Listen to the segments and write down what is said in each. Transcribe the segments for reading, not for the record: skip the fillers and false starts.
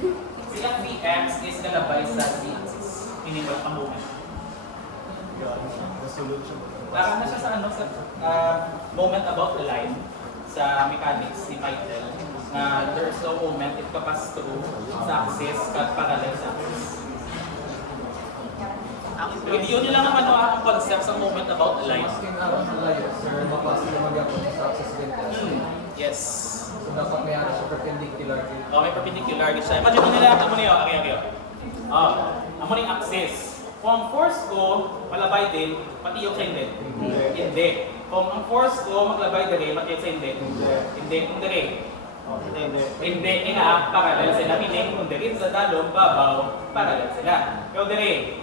Si ang Vx is galabay sa z-axis. Meaning wala kang moment. Parang na siya sa ano, sa moment about the line sa mechanics ni Python na there is no moment, it pass through sa axis at parallel sa axis. Yun lang naman ang concept sa moment about the line. Yes. So dapat may ano siya perpendicular. Oh, may perpendicular siya. Imagine mo nila, amo niyo, okay. Amo ning axis. Kung ang force ko malabay din, matiyok sa hindi. Hindi. Kung ang force ko maglabay dire, matiyok sa hindi. Hindi. Kung dire. Hindi. Nga, parallel sila. Meaning, kung dire sa dalong, babaw, parallel sila. Pero dire,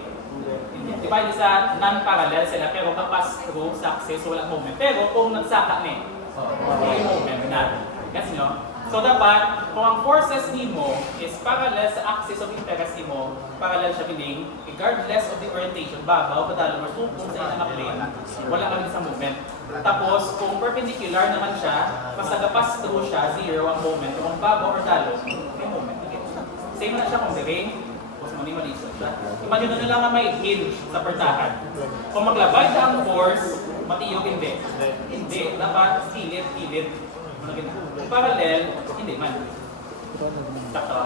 di ba sa non-parallel sila, pero kapas through sa axis, walang moment. Pero kung nagsaka ni, may moment na. Yes, nyo? So dapat, kung ang forces nimo is parallel sa axis of interest nimo, parallel siya meaning, regardless of the orientation, babaw, padalo, or tupong sa ilang plane, wala kang isang movement. Tapos, kung perpendicular naman siya, mas nag-pass through siya, zero ang moment. Kung babaw or dalo, may moment. Same na siya kung dire, tapos mali-malisod siya. Imagine na lang na may hinge sa pertahan. Kung maglabay siya ang force, matiyog hindi. Hindi, dapat kilid. Kung parallel, hindi man. Sakto.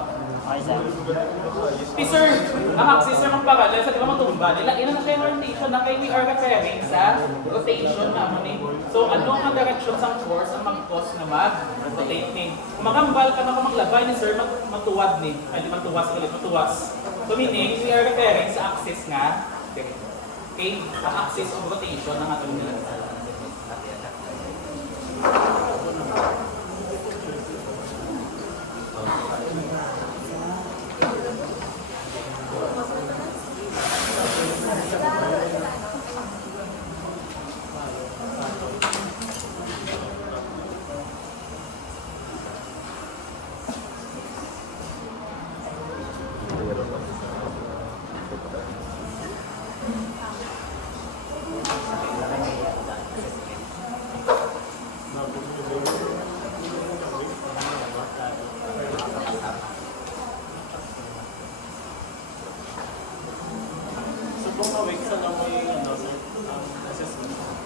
Sir, ang axis ng parallel sa ibang tumba, nila ina na siya yung rotation na kay we are referring sa rotation naman eh. So, ano ang direction sa force ang mag-cause na mag-rotate ni? Kung magambal ka na kung maglabay ni sir, matuwad ni. Ay, di matuwas ulit, matuwas. So, meaning, we are referring sa axis nga. Okay? Ang axis of rotation ng atong nila.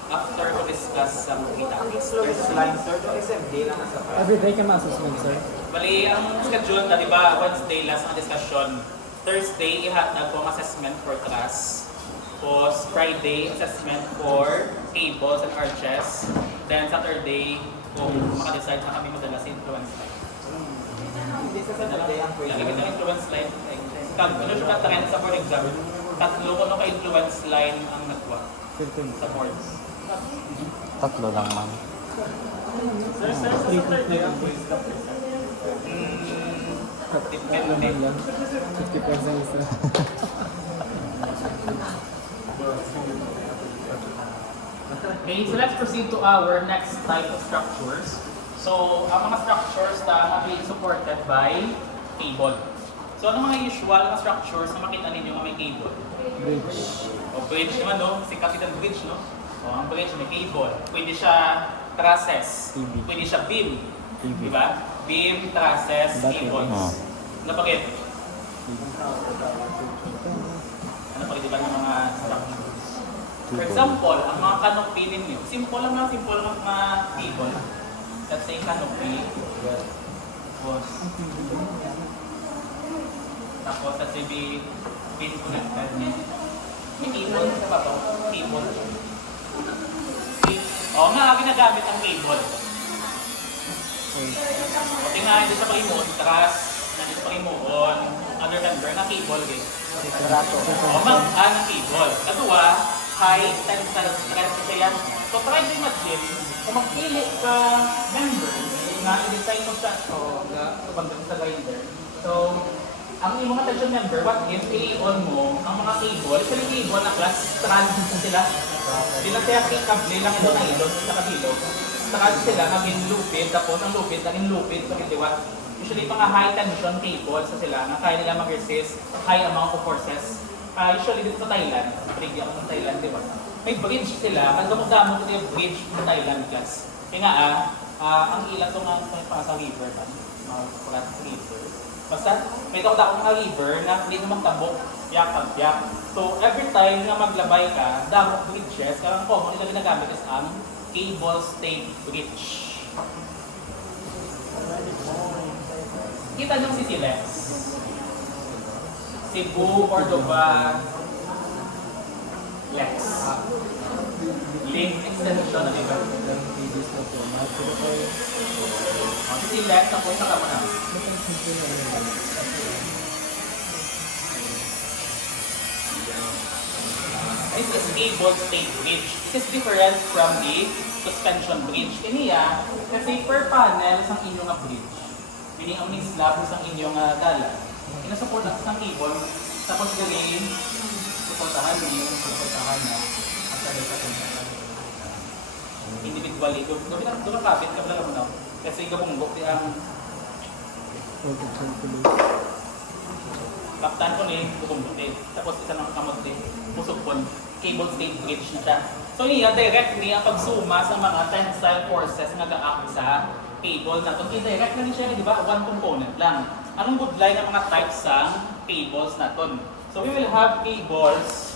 After ko discuss sa mechanics, First line, sir, to SMD lang nasa Every day ka ma-assessment, sir. bali, ang schedule na, di ba, Wednesday, last ang discussion. Thursday, ihatag ko ang assessment for truss. Tapos, Friday, assessment for cables and arches. Then, Saturday, kung makadecide na kami madala sa influence line. Hindi sa Saturday ang first Lagi line. ng influence line. Ano siya ba trend sa board exam? Tatlo ko na ka-influence line ang nagwa sa boards. Tatlo lang man. Sir, sa Saturday ang first line. Depende. 50% sir. Okay, so let's proceed to our next type of structures. So, ang mga structures na being supported by cable. So, ano mga usual na structures na makita ninyo na may cable? Bridge. O bridge naman, no? Si Capital Bridge, no? O, ang bridge may cable. Pwede siya trusses. TV. Pwede siya beam. TV. Di ba? Beam, trusses, Dati, cables. oh. Ano pa rin? Ano pa rin, di ba, ng mga structures? For example, ang mga canopy ninyo, simple lang mga cable. Let's say canopy. Tapos, let's say pin connected. May cable sa ba ito? Cable. Oo nga, ginagamit ang cable. Okay nga, hindi sa pag-imuon, truss, nandito sa pag-imuon, other member na cable din. O mag-an ng cable. Katuwa, high tensile strength kasi yan. So try to imagine, kung magpili ka member na i-design mo siya, so banggang sa grinder. So, ang mga tension member, what if i-on mo ang mga cable, actually cable na class strand sila. Hindi lang kaya kable lang ito na ilog sa kabilo. Strand sila, naging lupid, tapos ang lupid, naging lupid sa kitiwat. Usually mga high tension cables sa sila na kaya nila mag-resist high amount of forces. Usually dito sa Thailand, prigi ako sa Thailand, di ba? May bridge sila, magdamog-damog ito yung bridge sa Thailand class. Kaya nga ang ilan ito nga sa river, mga river. Basta, may tawag akong mga river na hindi naman tabok, yak. So, every time na maglabay ka, damok bridges, karang common ito ginagamit is ang cable stayed bridge. Kita niyo si Silex. Cebu, Cordova, Lex. Link extension na diba? Si Silex, tapos na ka mo na. This is cable stayed bridge. This is different from the suspension bridge. Kaniya, kasi per panel isang inyong bridge. Meaning ang slab isang inyong dala. Inasupport na isang cable, tapos gawin, suportahan na, at sa individually. Doon ang kapit, kabla mo na. Kasi gabunggok di ang kaptan ko ni bubunggok din. Tapos isa ng kamot din, pusok po, cable stayed bridge na siya. So iya, directly ang pagsuma sa mga tensile forces na nag-act sa cable na ito. Direct na rin siya, di ba? One component lang. Anong good line ng mga types ng cables na ito? So we will have cables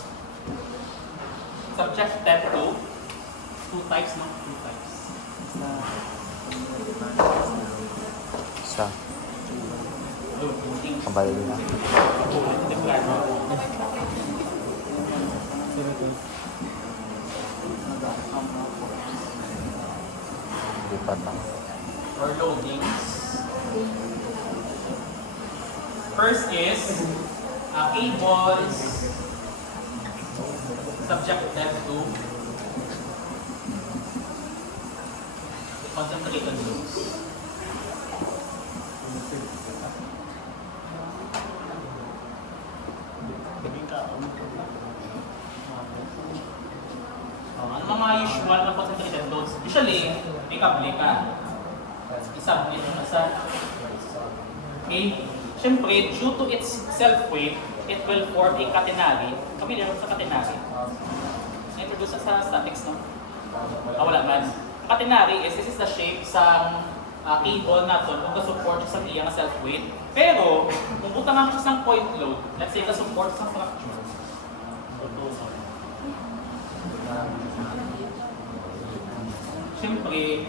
subjected to two types, no? Two types. Isa. Kabalo na. Lipat lang. Or loadings. First is cables subjected to the concentrated loads. Ano mga usual na concentrated loads? Usually, may kable ka. Isubmit mo na sa okay. Siyempre, due to its self-weight, it will form a catenary. Familiar sa catenary? Na-introduce sa statics, no? Wala man. Catenary is, this is the shape sa cable natin kung ka-support sa iyang self-weight. Pero, kung buta naman siya sa point load, let's say ka-support sa structure. Siyempre,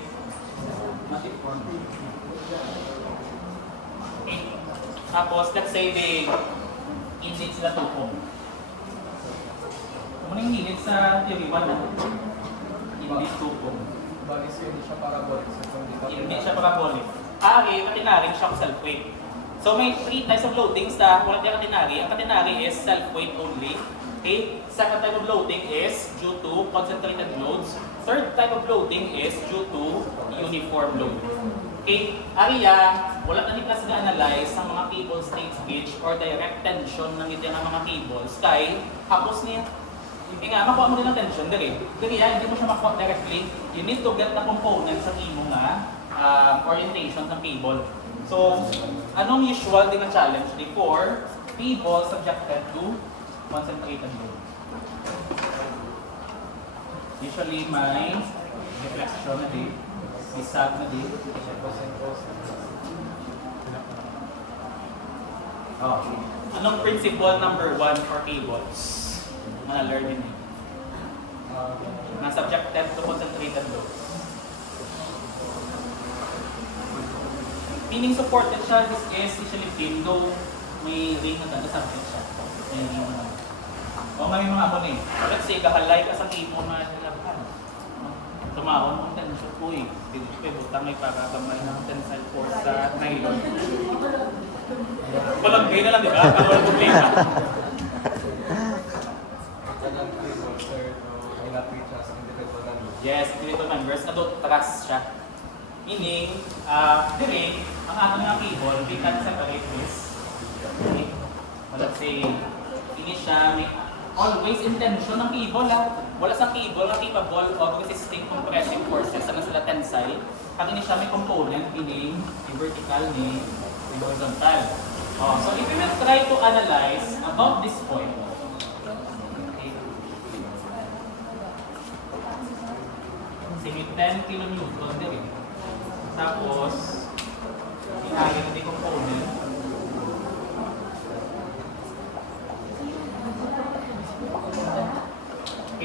okay. Tapos, let's say they init sila tupong. Ano yung init sa theory 1 na? Init tupong. Balis yun, hindi siya parabolic. Hindi siya parabolic. Okay, catenary shock self-weight. So may three types of loadings na wala niya catenary. Ang catenary is self-weight only. Okay? Second type of loading is due to concentrated loads. Third type of loading is due to uniform load. Okay? Area, wala na ni plus na-analyze ang mga cable stayed bridge or direct tension ng ito ng mga cables. Kay, hapos niya. Hindi nga, makuha mo din ang tension dali. Dali yan, hindi mo siya makuha directly. You need to get the components sa imo nga orientation ng cable. So, anong usual din ang challenge? For cable subjected to concentrated load. Usually may deflection na din, may sag na din. Oh. Anong principle number 1 for cables? Na-learn din eh. Na subjected to concentrated load. Meaning supported siya, this is usually thin, though may ring na subject siya. May ring na. O may mga amon eh. Let's say, kahalay ka sa cable na nilabahan. Tumahon mo ang tension ko eh. Butang may pakakamay ng tensile force sa nylon. Walang gay na lang, di ba? Pero walang problema. Yes, individual members, trust siya. Meaning, dili, ang ating mga cable, we can separate this. Okay? Let's say, ini siya, may always intention ng cable ha. Wala sa cable na capable of resisting compressive forces na sila tensile. Pag ini siya may component, meaning, may vertical, may horizontal. So if we will try to analyze about this point, okay. Sige, 10 kilonewton din. Tapos, inagin na component.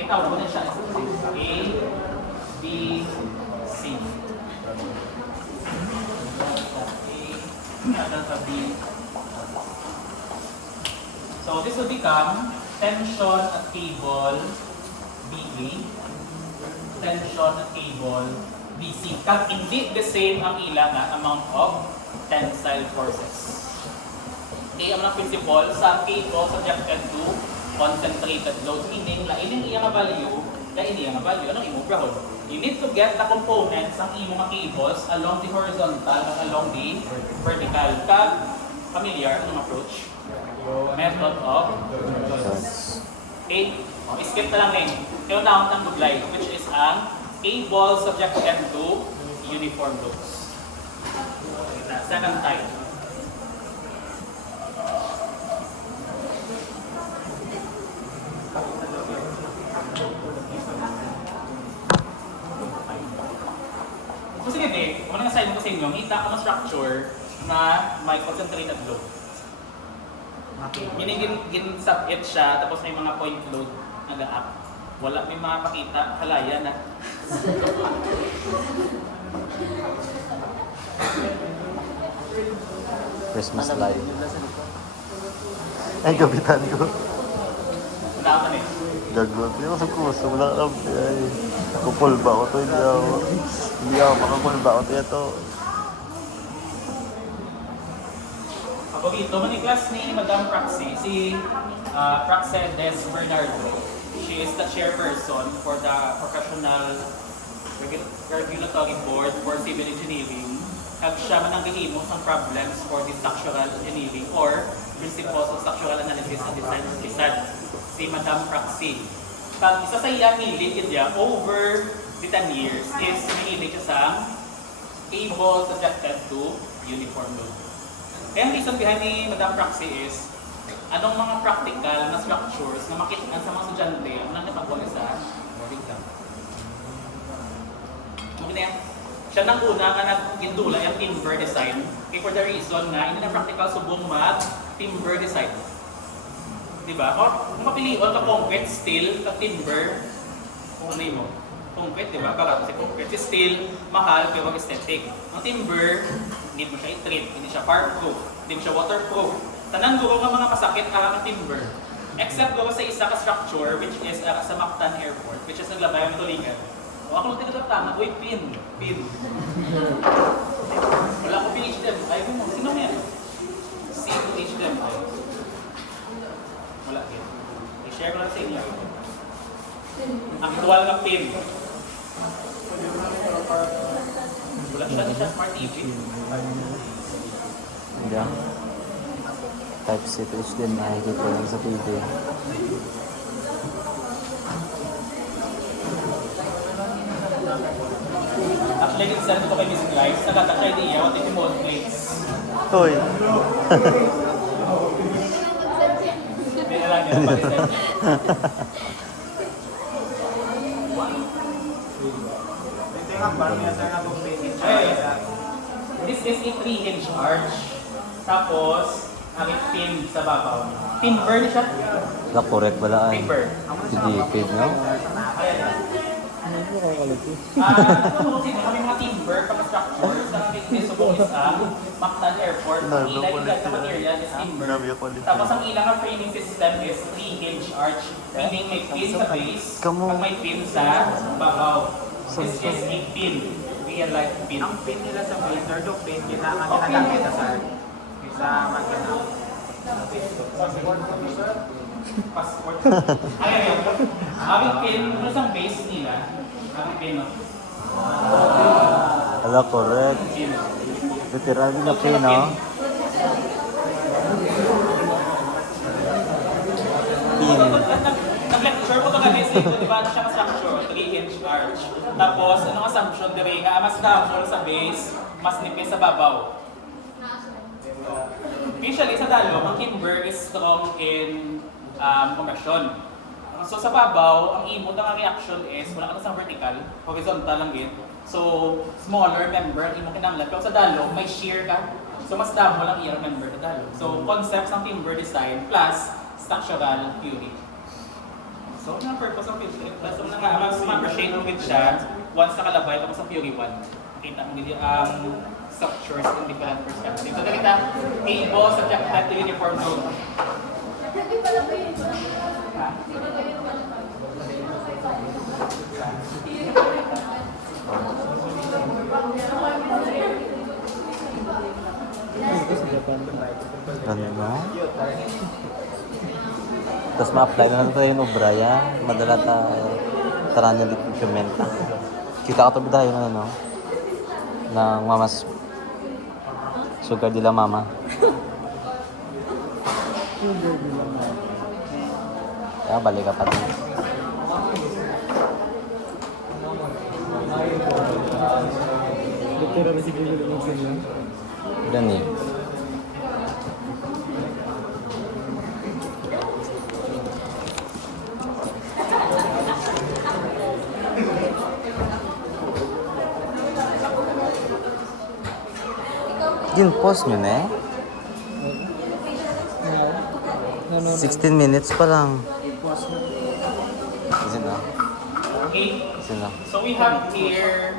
May tawag ko na siya. A, B, C. A, B. So this will become tension at cable BA, tension at cable BC. Kag hindi the same ang ilang amount of tensile forces. Okay, ang mga principle sa cable subjected to concentrated load, meaning lain ang value, lain ang value, anong imong brahon? You need to get the components ng imong cables along the horizontal and along the vertical. Kag familiar, anong approach? Method of loads. Okay, skip na lang yung naon ng guglay, which is ang cable subjected to uniform loads. Second type. So sige din, kung ano nga ko sa inyo, kita ko na structure na may concentrated load. Meaning gin-subit siya, tapos may mga point load nag-up. Wala, may mga pakita, halaya na. Christmas light. Ay, kapitan ko. Wala ka na Gagot. Hindi ako sa kurso. Wala ka lang. Ay, kupol ba ako to? Hindi ako makakul ba ako to? Ako dito, maniklas ni Madam Praxi, si Praxedes Bernardo. She is the chairperson for the Professional Regulatory Board for Civil Engineering. Kag siya man ang gihimo ng problems for the structural engineering or principles of structural analysis and design. Si Madam Praxi. Kag isa sa iyang hilig niya over the 10 years is mahilig siya sa cable subjected to uniform load. Kaya ang reason behind ni Madam Praxi is anong mga practical na structures na makita sa mga estudyante ang nanapagwala sa exam. Okay na yan. Siya nang una nga nag-indula yung timber design. Okay, for the reason na hindi na practical subong mag-timber design. Diba? Kung mapilion ka concrete, steel, ka timber, ano yun mo? Concrete, diba? Barato si concrete. Si steel, mahal, pero aesthetic. Ang timber, hindi mo siya i-treat, hindi siya fireproof, hindi mo siya waterproof. Tanan guro ka mga masakit ang timber. Except guro sa isa ka structure, which is sa Mactan Airport, which is naglabay ang tulingan. O ako lang tinatap tama, uy, pin. Wala ko PHDM. Ay, mo, sino mo yan? C2HDM. Wala yun. I-share ko lang sa inyo. Actual na pin. Wala siya smart TV. Hindi ah. Type C to HDMI nakikita ko lang sa TV. Actually, send ko kay Miss Grimes. Nagkata siya idea what if remote plates. Toy! Hindi na lang niya. Pag-send. This is a 3-inch arch. Tapos, ang pin sa babaw. Timber ni siya? Na correct wala ay. Timber. Pidipid, no? Ayan. Kami mga timber, pag-structure, sa subong is Mactan Airport. Ang ilang na material is timber. Tapos ang ilang ang framing system is 3-inch arch. Meaning may pin sa base, pag may pin sa babaw. This is a pin. Real life pin. Ang pin nila sa blazer, do pin, kailangan ginagamit na sir. Sa makina. Passport. Ayun. Aming pin, ano sa base nila? Aming pin, no? Wala correct. Pin. Literal na pin, no? Pin. Nag-lecture ko ito kami sa ito, di ba? Ano siya ka-structure? 3-inch arch. Tapos, anong assumption dire nga? Mas downfall sa base, mas nipis sa babaw. Usually, sa dalo, ang timber is strong in compression. So sa babaw, ang imot ng reaction is wala ka na sa vertical, horizontal lang yun. So, smaller member, ang imot kinanglan. Pero sa dalo, may shear ka. So mas damo lang iyang member sa dalo. So, concepts ng timber design plus structural theory. So, ang purpose ng field trip, basta mo na mas ma-appreciate mo with siya once nakalabay ako sa Fury 1. Kita mo din yung structures in different perspectives. So, dali na, able subjected to uniform load. Ano no? Tapos ma-apply na natin yung Ubraya. Madala taranya di implementa. Kita ka to tayo na ano? Ng mamas sugar dila mama. Kaya balik ka pa din. Gani. Yun, pause nyo na eh. 16 minutes pa lang. Kasi na. Okay, Kasi na. so we have here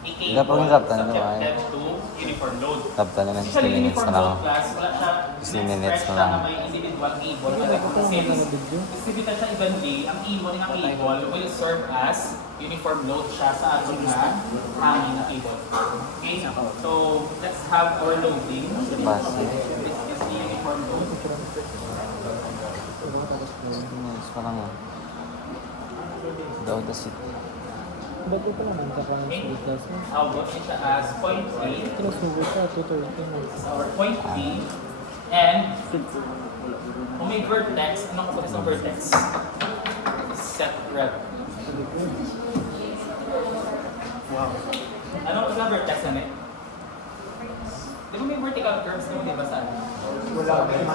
a Wala pa cable rin raptan, ano, subjected to uniform load. Tapta na ng 16 Usually, minutes uniform na lang. load class, wala siya 16 minutes na express lang. na may individual cable. Since distributed siya evenly, ang ibon ng cable will serve as uniform load siya sa ating hangin na cable. Okay, so let's have our loading. Base. This is the uniform load. 16 minutes pa lang yan. Daw the city. Ba't ito naman sa kanya Okay, sa itas? I'll go siya as point A. Kinasubo siya, 230. This is our point B. And kung may vertex, anong kapag sa vertex? Set rep. Wow. Anong kapag sa vertex na Di ba may vertical curves naman, di ba sa ano? Wala ba yung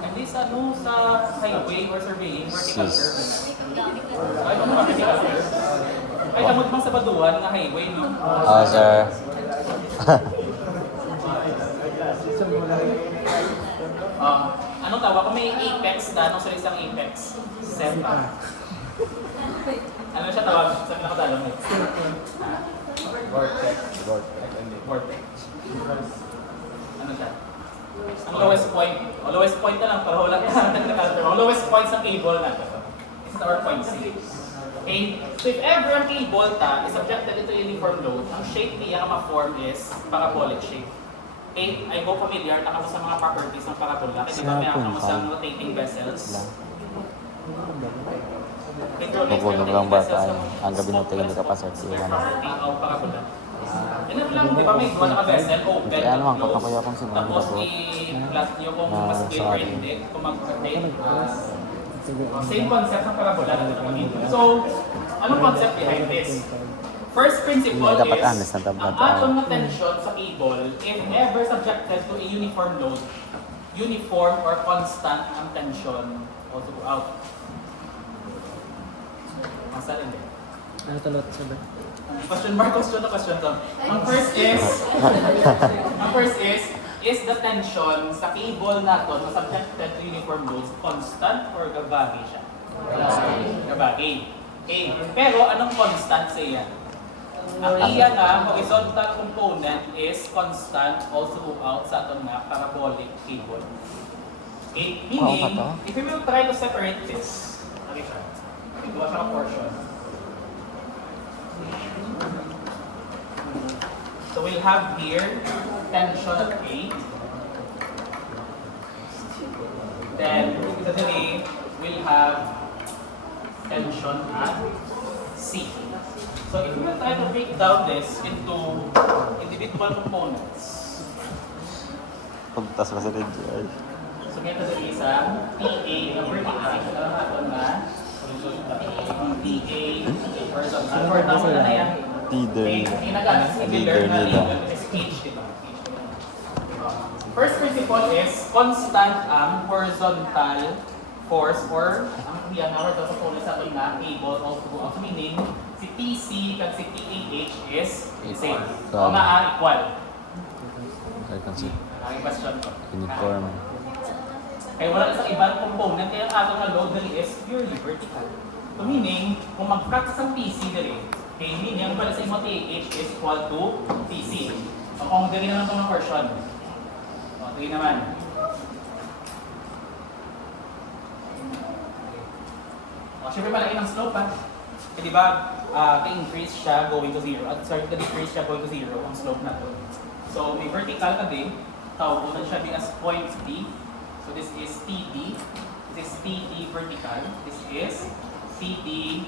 Hindi sa ano, sa highway or surveying, vertical Sis. curves. Ay, ano ba vertical curves? Ay, tamod bang sa baduan na highway, no? Oh, sir. Anong tawag? Kung may apex na, anong sa isang apex? Seta. Ano siya tawag? Sabi na kadalong eh. Vortex. Vortex. Ano siya? Ang lowest point. O lowest point na lang, pero wala ka technical term. Ang lowest point sa cable na ito. This is our point C. Okay? So if ever ang cable ta is subjected to uniform load, ang shape niya ang ma-form is parabolic shape. Okay? I hope familiar na kamo sa mga properties ng parabola. Kasi ba may kamo sa rotating vessels? Magunog lang ba tayo? Ang gabi na tayo nakapasok siya. Ang parabola. Ganun lang, di ba may duwa na ka-vessel, open, Kaya naman, close. kakakuya kong sinabi Tapos ako. i-plot nyo kung mas Ah, big or sorry. hindi, kung mag-rotate. Same concept ng parabola na ito. So, anong concept behind this? First principle Hindi, dapat is, honest na dapat ang tayo. atom na tension sa cable, if ever subjected to a uniform load, uniform or constant ang tension also go out. Masa rin din. Ano talot sa ba? Question mark, question to question to. Ang first is the tension sa cable nato na subjected to uniform loads constant or gabagi siya? Gabagi. Okay. Pero anong constant sa iya? Ang iya nga, horizontal component is constant also out sa aton nga parabolic cable. Okay? Meaning, if we will try to separate this, okay siya? Ito siya ka portion. So we'll have here tension at A. Then suddenly we'll have tension at C. So if we will try to break down this into individual components. Pagtas ka sa Reggie. So ngayon sa isang PA na vertical ito na PA horizontal. For now na yan. Leader. Okay, ginagamit sa Leader leader na nila. label is H dito. First principle is constant ang horizontal force or ang yan na horizontal force sa atin na cable also go out. Meaning, si TC at si TAH is same. O na equal. I can see. Ang question ko. Uniform. Kaya wala isang ibang component, kaya ang atong na load na is purely vertical. So meaning, kung mag-cut sa PC dali, okay, meaning, ang pala sa imo TH is equal to PC. So kung dali naman itong version. O, dali naman. O, syempre palagi ng slope ha. Eh, di ba, ka-increase siya going to 0. At sorry, ka-decrease siya going to 0 ang slope na to. So may vertical ka din. Tawag siya din as point D. So this is TD. This is TD vertical. This is TD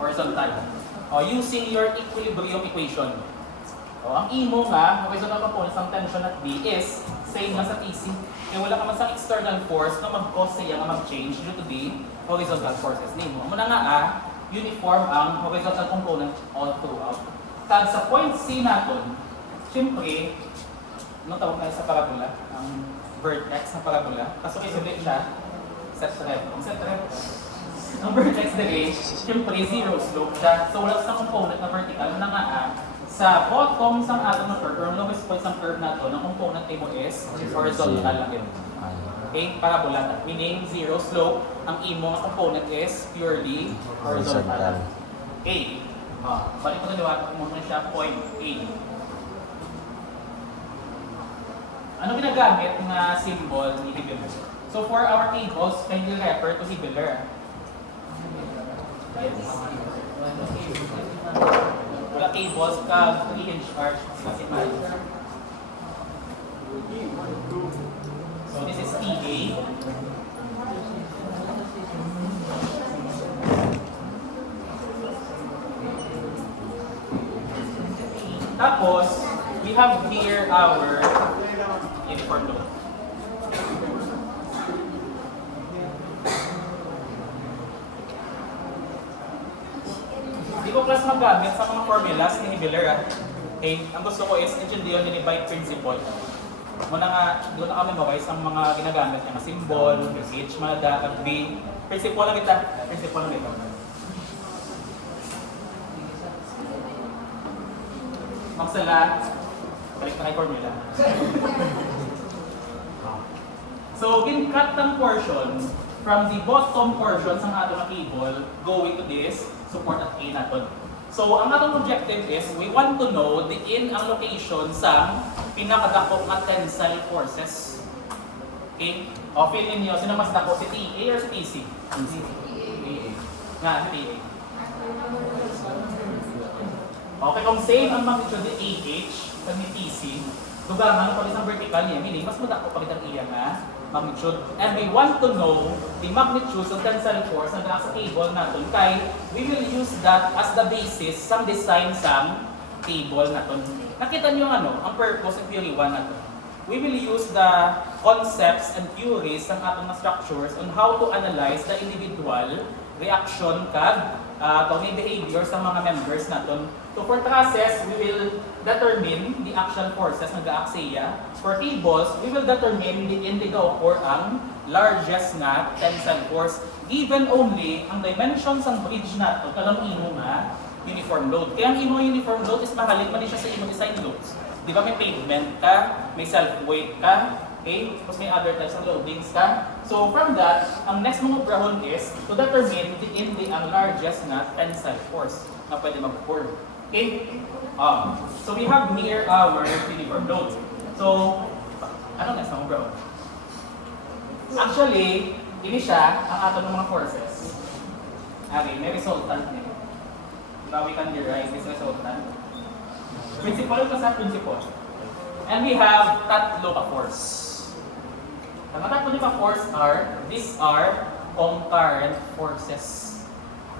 horizontal. Using your equilibrium equation. Ang imo nga, horizontal components ng tension at D is same nga sa TC. Kaya wala ka man sa external force na mag-cause siya nga mag-change due to the horizontal forces. Nimo. Muna nga uniform ang horizontal component all throughout. Tag sa point C natin, siyempre, ano tawag na sa parabola? Ang vertex na parabola. Kaso isubit siya, set rep. Ang vertex dali, siyempre zero slope siya. So wala sa component na vertical na nga sa bottom sa ato na curve, or lowest point sa curve nato, ang component mo is horizontal lang yun. Okay, parabola. Meaning zero slope, ang imo nga component is purely horizontal. A. Balik ko na liwanag mo na siya, point A. Ano ginagamit na symbol ni Hibbeler? So for our tables, kindly refer to Hibbeler. Yes. Wala cables ka 3-inch arch kasi mahal. So this is TA. Tapos, we have here our uniform load. Di ko class magamit sa mga formulas ni Hibbeler. Okay, ang gusto ko is engineer din by principle. Muna nga, doon na kami memorize ang mga ginagamit niya, symbol, H, mada, at B. Principle lang kita. Principle lang ito. Magsala, balik na kay formula. So, kin-cut ng portion from the bottom portion sa atong cable going to this support at A natin. So, ang atong objective is we want to know the in ang location sa pinakadako nga tensile forces. Okay? O, feel niyo, sino mas dako? Si TA or si TC? Nga, si TA. Okay, kung same ang magnitude ni AH sa ni TC, dugangan ang isang vertical niya, meaning mas madako pag itang iya nga magnitude. And we want to know the magnitude of tensile force na sa cable natin kay we will use that as the basis sa design sa cable natin. Nakita niyo ang purpose ng theory 1 natin. We will use the concepts and theories ng atong structures on how to analyze the individual reaction kag may behavior sa mga members natin. So for trusses, we will determine the action forces ng ga-axia. For cables, we will determine the indigo or ang largest na tensile force given only ang dimensions ng bridge natin kalang imo nga uniform load. Kaya ang imo uniform load is mahalin man siya sa imo design loads. Di ba may pavement ka, may self-weight ka, okay? Tapos may other types of loadings ka. So from that, ang next mong operahon is to determine ang largest na tensile force na pwede mag-form. Okay? So we have here our uniform load. So, ano next mong operahon? Actually, ini siya ang ato ng mga forces. Okay, may resultant niya. Now we can derive this resultant. Principle ko sa principle. And we have tatlo ka force. Ang tatlo ka force these are concurrent forces.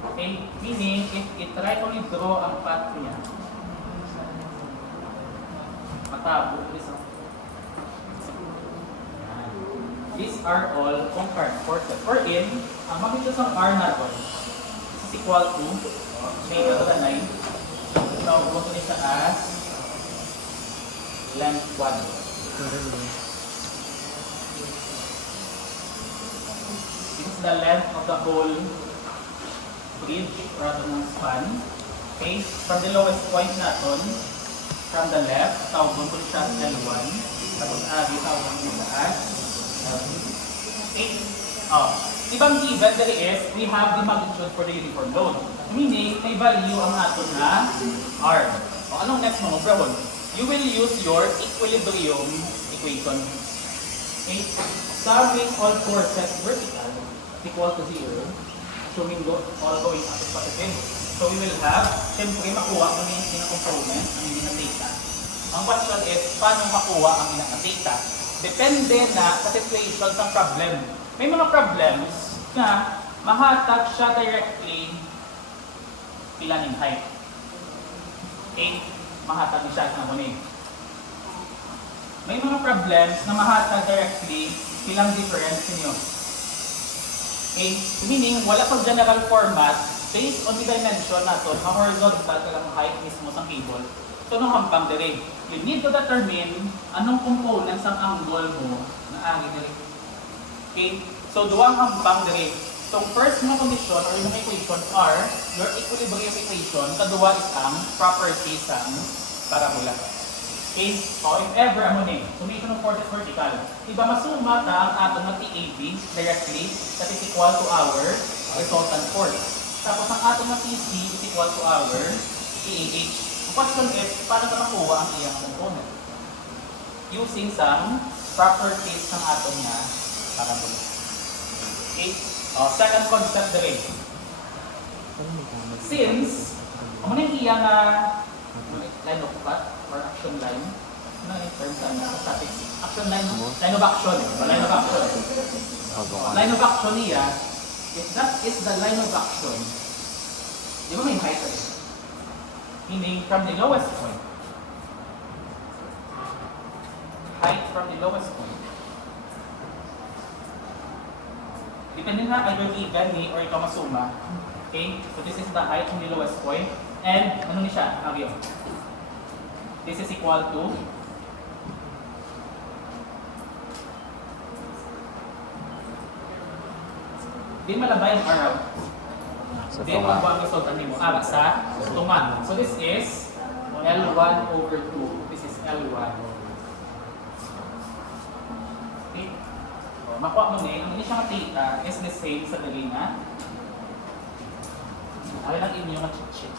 Okay? Meaning, if i-try ko ni draw ang path niya, matabo. These are all concurrent forces. Or in, ang magnitude ng R natin is equal to beta to the 9. Now, we'll put it as length 1. This is the length of the whole bridge rather than span. Okay? From the lowest point natin, from the left, tawag mo siya as L1. Tapos tawag mo siya as L2. Okay? Di ba ang given dali is, we have the magnitude for the uniform load. Meaning, may value ang nato na R. O anong next mo, Brahon? You will use your equilibrium equation. Okay? Summing all forces vertical equal to 0. Assuming all going up is positive. So we will have, siyempre makuha mo na yung component, ang hindi na theta. Ang question is, paano makuha ang hindi na theta? Depende na sa situation sa problem. May mga problems na mahatag siya directly pila ng height. Okay? Mahatag siya ng muna. May mga problems na mahatag directly pilang difference ninyo. Okay? Meaning, wala pang general format based on the dimension nato, ang horizontal talang height mismo sa cable. So, nung hampang dire, you need to determine anong components ang angle mo na agi dire. Okay? So, duwang hampang dire. So, first mga condition or yung equation are your equilibrium equation, kaduwa is ang properties ng parabola. Okay? So, if ever, summation of forces vertical. Diba masuma ta ang ato na TAB directly, that is equal to our resultant force. Tapos ang ato na TC is equal to our TAH. Ang question is, paano ka makuha ang iyang component? Using some properties ng atom na parabola. Okay? Second concept the way. Since, ano yung iyang line of cut or action line? Ano yung term sa statics? Action line, line of action. Line of action. Line of action niya, if that is the line of action, di ba may height rin? Meaning from the lowest point. Height from the lowest point. Depende na either given ni or ikaw masuma. Okay? So this is the height from the lowest point. And ano ni siya? Agyo. This is equal to di malabay ang araw. Sa Then, tunga. ang resulta nimo sa tungan. So this is L1 over 2. This is L1. Okay? So, makuha mo na ang inyong theta is the same sa dali na. Alam lang inyong cheat sheet.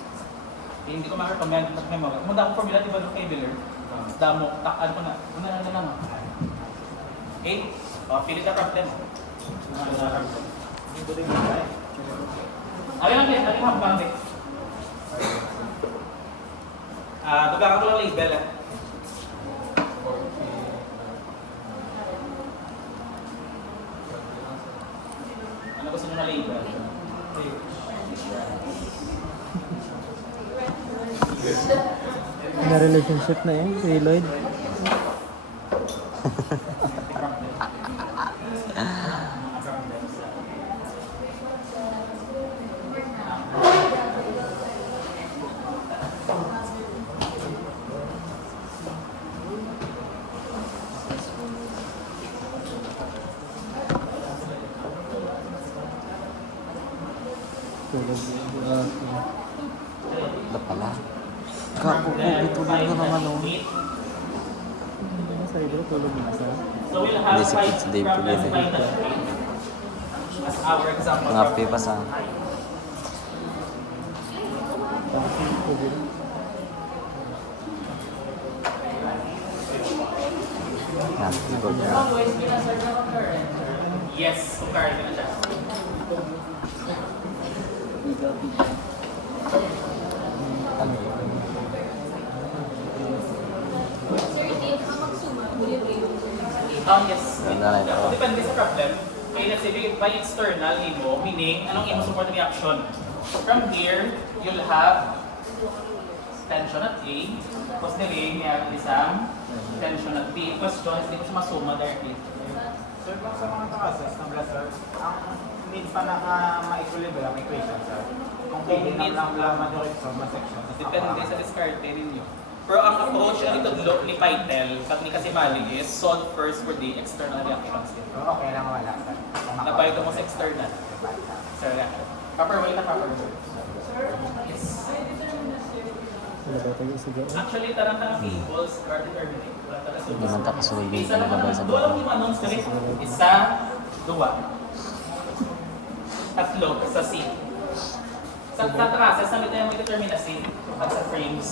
Okay, hindi ko ma-recommend mag-memory. Kung damo formula, di ba ng Kevlar? Damo, ano ko na. Una na lang. Okay? Pilit na problem. Alam lang din, alam lang din. Dugakan ko lang label. Ano gusto nyo na label? May relationship na yun, si Lloyd. Wala pala. Kapupulit-ulit ko naman oh. Hindi na sa libro, tulog na sa. So we'll have Hindi, si five Kids Dave problems Pulin, eh. by the as our example. Mga pipas ah. Tapos, tulog. Yan, record na. Always be a circle of current. Yes, current na siya. Yes. Ganda na ito. Depende sa problem. Okay, let's say by external imo, meaning anong imo support reaction. From here, you'll have tension at A, tapos dili niya isang tension at B. Question is, di ko siya masuma directly. Sir, kung sa mga process ng blaster, ang need pa na ma-equilibrium equation, sir. Kung hindi lang majority of the section. Depende sa discarte ninyo. Pero ang approach na ito ni Python, pag ni Casimali is solve first for the external reactions. Okay lang wala, sir. Nabayad mo sa external. Sa reaction. Proper way na proper way. Yes. Wala ba tayo sigaw? Actually, tarantang tables are determinate. Wala talaga Hindi man tapos sa Isa hindi lang nalabay sa duwa lang baba. yung announce dali. Isa, duwa. Tatlo sa C. Sa trusses, namin tayo mag-determine na C at sa frames.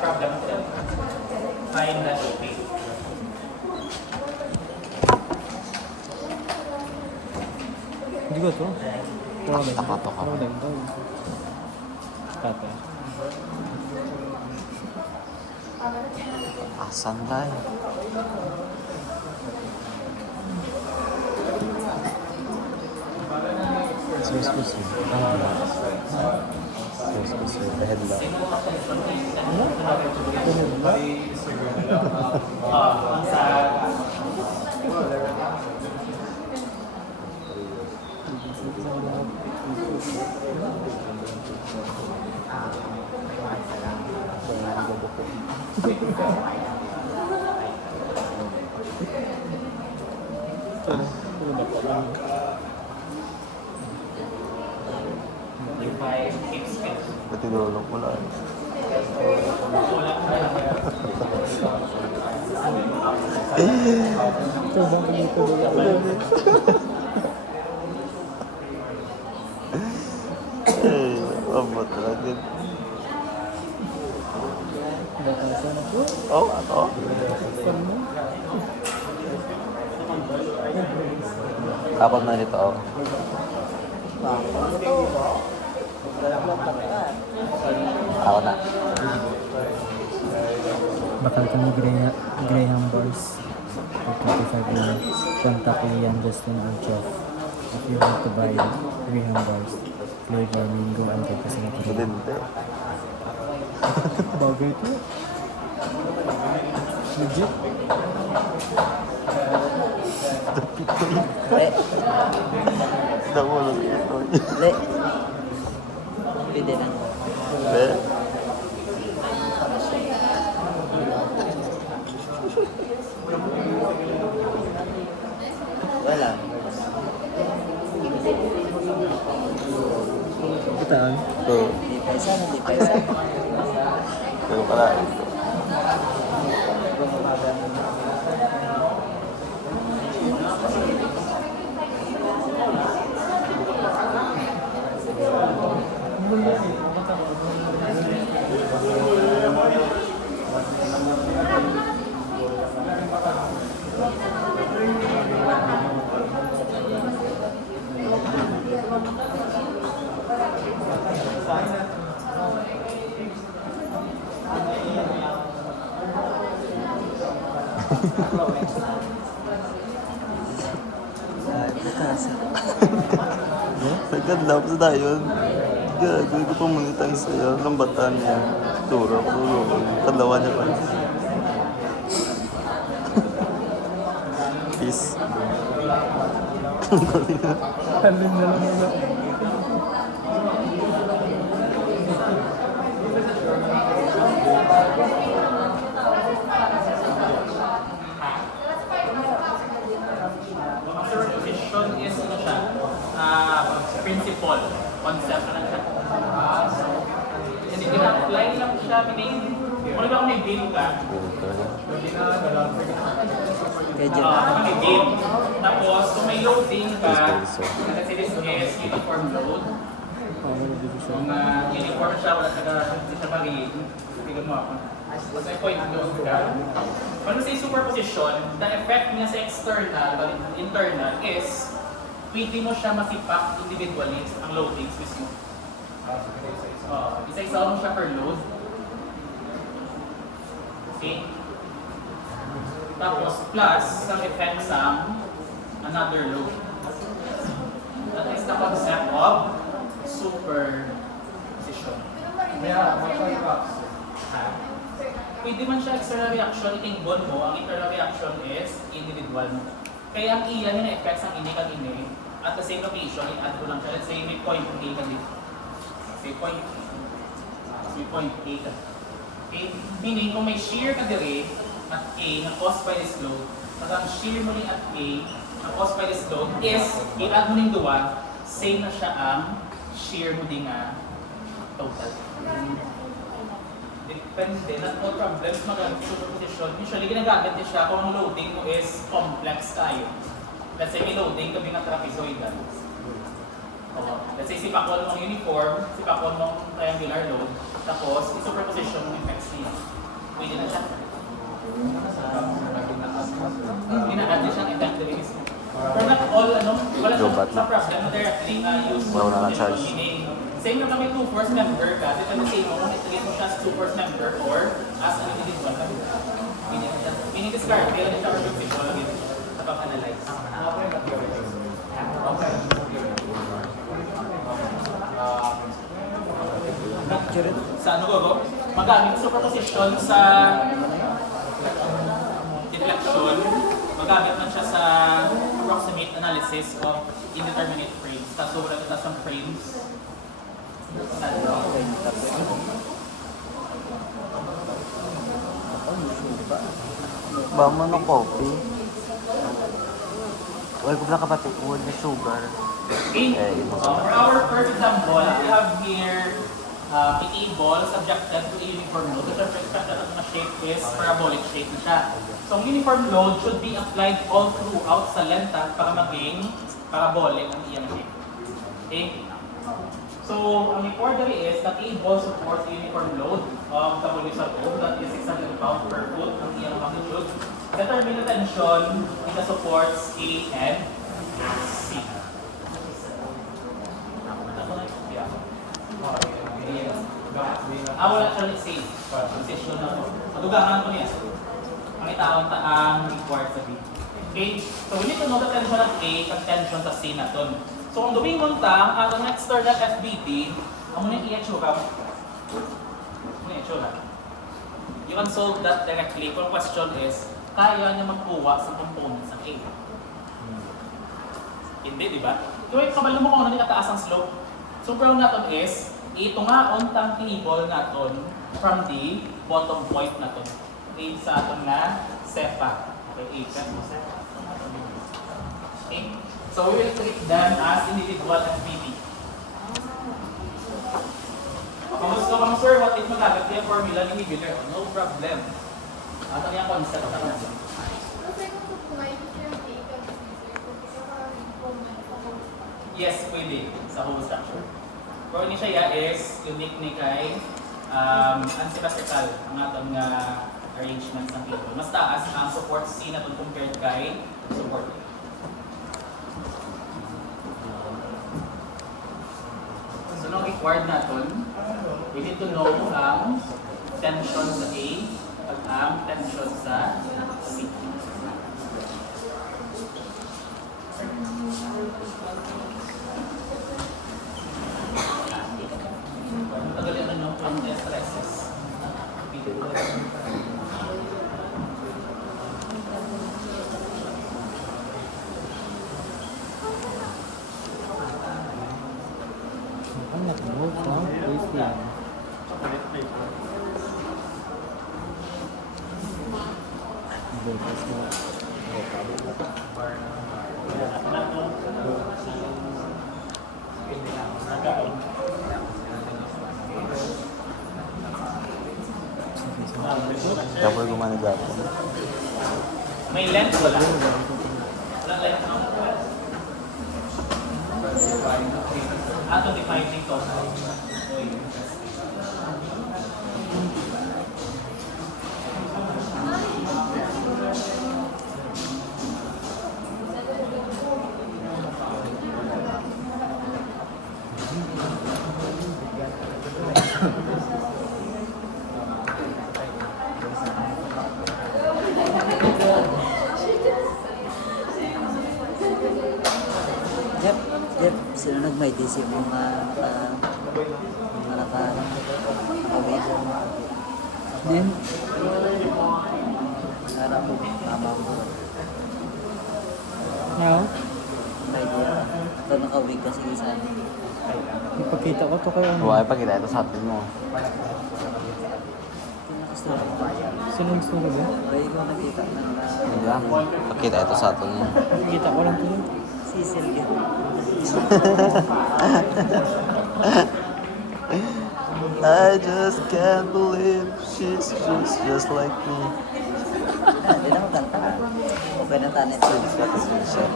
Problem ko. Find the looping. Hindi ko to. Nakato ka. Problem daw. Tata. Asan tayo? Source ko siya. Source ko siya. The headlock. Sa yung 5 keeps fit. Ba't tinulog mo lang? Wala ka lang. Ito ba kung ito Eh, abot talaga. Batasan ako. Oh, ano? Saan mo? Apat na nito ako. Ako na. Bakal kami Graham Boys. For 25 minutes. Contact Liam Justin Archoff. If you want to buy Graham Boys, flavor mango and coconut. Budente. Bagay ito. Legit. Nawala ito. Le. Pwede lang. Eh? Wala. Itaan. Ito. Hindi pa isa, hindi pa isa. Ito pala. Ito. Naganda pa sa yun. Gago, hindi ko pa monetize sa'yo. Lambatan niya. Turo, turo. Kalawa niya pa. Peace. Halin na lang na. Superposition is ano siya? Principle. Concept na lang siya. And in-apply lang siya. Kung ba may game ka, Medyo. kung may game, tapos kung may loading ka, Yes, sir. kasi this is uniform load. Power of division. Kung uniform siya, wala hindi siya mali. Tignan mo ako. Tapos may point load ka. When we say superposition, the effect niya sa external, but internal is, pwede mo siya masipak individually ang loadings mismo. Isa-isa mo siya per load. Okay? Tapos plus some effects ang another load. That is the concept of superposition. Pwede man siya external reaction, itingbon mo, ang internal reaction is individual mo. Kaya ang iyan yung effects ang ini kag ini, at the same location, i-add ko lang siya. Let's say may point A ka dito. Say point A. May point A ka. Okay? Meaning, kung may shear ka dire at A na caused by this load, at ang shear mo ni at A na caused by this load is, i-add mo ng duwa, same na siya ang shear mo din nga total. Depende, not all problems magamit yung superposition. Usually, ginagamit niya siya kung ang loading mo is complex tayo. Let's say may loading kami ng trapezoidal. Let's say sipakwal mong uniform, sipakwal mong triangular load, tapos i-superposition mong effects niya. Pwede na siya. Gina-add niya siyang effect degrees. Pero not all, wala Lobat sa na. problem na directly use Wala na lang charge. meaning, same na kami two force member ka, depende sa imo kung itagin mo siya as two force member or as an individual member. Meaning discard, kaya lang siya superficial sa pag-analyze. Sa ano ko, magamit superposition sa deflection, magamit man siya sa approximate analysis of indeterminate frames. Kaso wala kita sa frames. Ba mo ng coffee? Wala ko na kapatid, wala na sugar. Okay, for our first example, we have here a ball subjected to a uniform load. So, syempre, expected na shape is parabolic shape na siya. So, ang uniform load should be applied all throughout sa length para maging parabolic ang iyang shape. Okay? So, ang order is that a ball supports a uniform load of W sub O, that is 600 pounds per foot ang iyang magnitude. Determine the tension in the supports A and C. Wala siya safe. Position na po. Madugahan ko niya. Ang itaon-taang required sa B. Okay? So, we need to know the tension of A at tension sa C na ton. So, kung gawin mo ang atong external FBT, ang muna yung i-etsura mo. Muna i-etsura. You can solve that directly. Kung question is, kaya niya magkuha sa components ng A. Hindi, di ba? So, kabalo mo kung ano yung kataas ang slope. So, brown natin is, ito nga untang cable natin from the bottom point natin. Okay, sa atin na SEPA. Okay, okay. So, we will treat them as individual FBT. Kung gusto kang sir, what if magagat yung formula ni Miller? No problem. At ang yung concept na natin. Yes, pwede sa whole structure. Pero ni siya is unique ni kay unsymmetrical ang atong arrangements ng cable. Mas taas ang support C na compared kay support A. So, nung required natin, we need to know ang tension sa A at ang tension sa C. Tagalin na nyo ang stresses. Ang nag-move, no? Please lang. Bukas na. Kapag gumana dati. May length wala. Walang length no? Atong defining total. Yep. Sila nag-may DC mga nakawin. Then, Sarap po. Tama mo. now, May idea. Ito nakawin kasi isa. ipakita ko to kayo. Huwag ipakita ito sa atin mo. Pinakastura. Sino gusto ko ba? Kaya ikaw nakita na Diba? Pakita ito sa atin mo. Kita ko lang to. si Silvia. I just can't believe she's just like me. Hindi na magkanta. Okay na tanin. Screenshot.